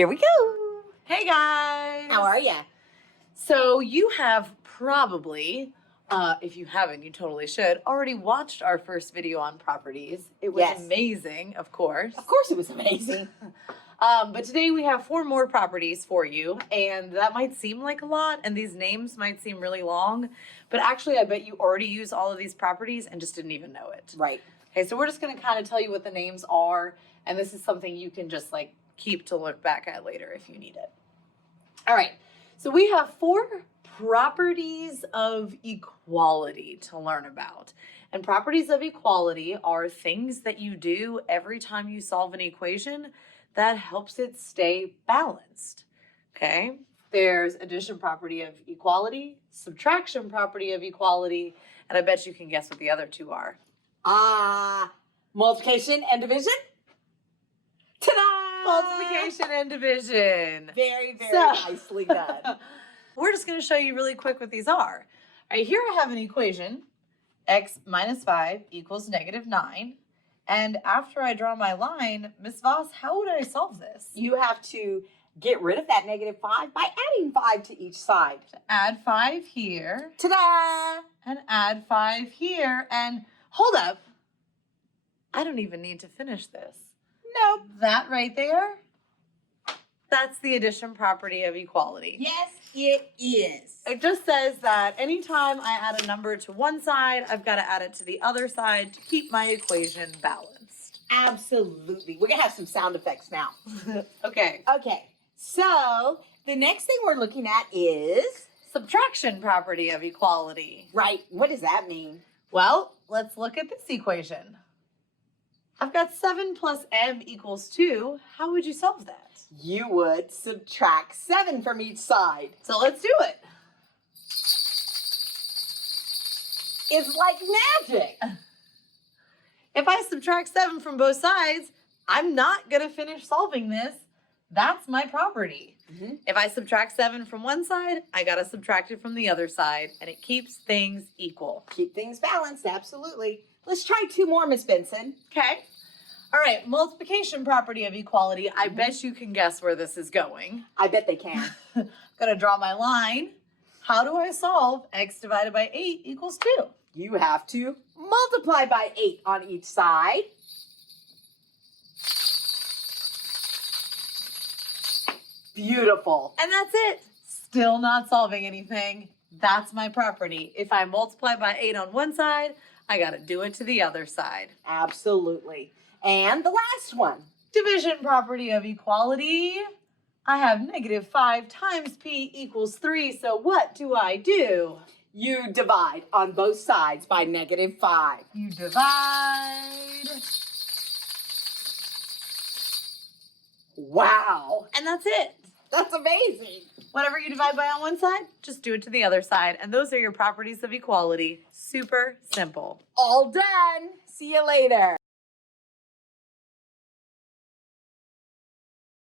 Here we go. Hey guys. How are ya? So you have probably, if you haven't, you totally should, already watched our first video on properties. It was amazing, of course. Of course it was amazing. But today we have 4 more properties for you, and that might seem like a lot, and these names might seem really long, but actually I bet you already use all of these properties and just didn't even know it. Right. Okay, so we're just going to kind of tell you what the names are, and this is something you can just like keep to look back at later if you need it. All right, so we have 4 properties of equality to learn about. And properties of equality are things that you do every time you solve an equation that helps it stay balanced. Okay, there's addition property of equality, subtraction property of equality, and I bet you can guess what the other 2 are. Multiplication and division. Ta-da! Multiplication and division. Very, very nicely done. We're just going to show you really quick what these are. All right, here I have an equation. X minus 5 equals negative 9. And after I draw my line, Ms. Voss, how would I solve this? You have to get rid of that negative 5 by adding 5 to each side. Add 5 here. Ta-da! And add 5 here. And hold up. I don't even need to finish this. Nope. That right there, that's the addition property of equality. Yes, it is. It just says that anytime I add a number to one side, I've got to add it to the other side to keep my equation balanced. Absolutely. We're going to have some sound effects now. Okay. Okay. So the next thing we're looking at is Subtraction property of equality. Right. What does that mean? Well, let's look at this equation. I've got 7 plus m equals 2. How would you solve that? You would subtract 7 from each side. So let's do it. It's like magic. If I subtract 7 from both sides, I'm not going to finish solving this. That's my property. Mm-hmm. If I subtract 7 from one side, I got to subtract it from the other side, and it keeps things equal. Keep things balanced, absolutely. Let's try 2 more, Miss Benson. Okay. All right, multiplication property of equality. I bet you can guess where this is going. I bet they can. I'm going to draw my line. How do I solve x divided by 8 equals 2? You have to multiply by 8 on each side. Beautiful. And that's it. Still not solving anything. That's my property. If I multiply by 8 on one side, I got to do it to the other side. Absolutely. And the last one. Division property of equality. I have negative 5 times p equals 3. So what do I do? You divide on both sides by negative 5. You divide. Wow. And that's it. That's amazing. Whatever you divide by on one side, just do it to the other side. And those are your properties of equality. Super simple. All done. See you later.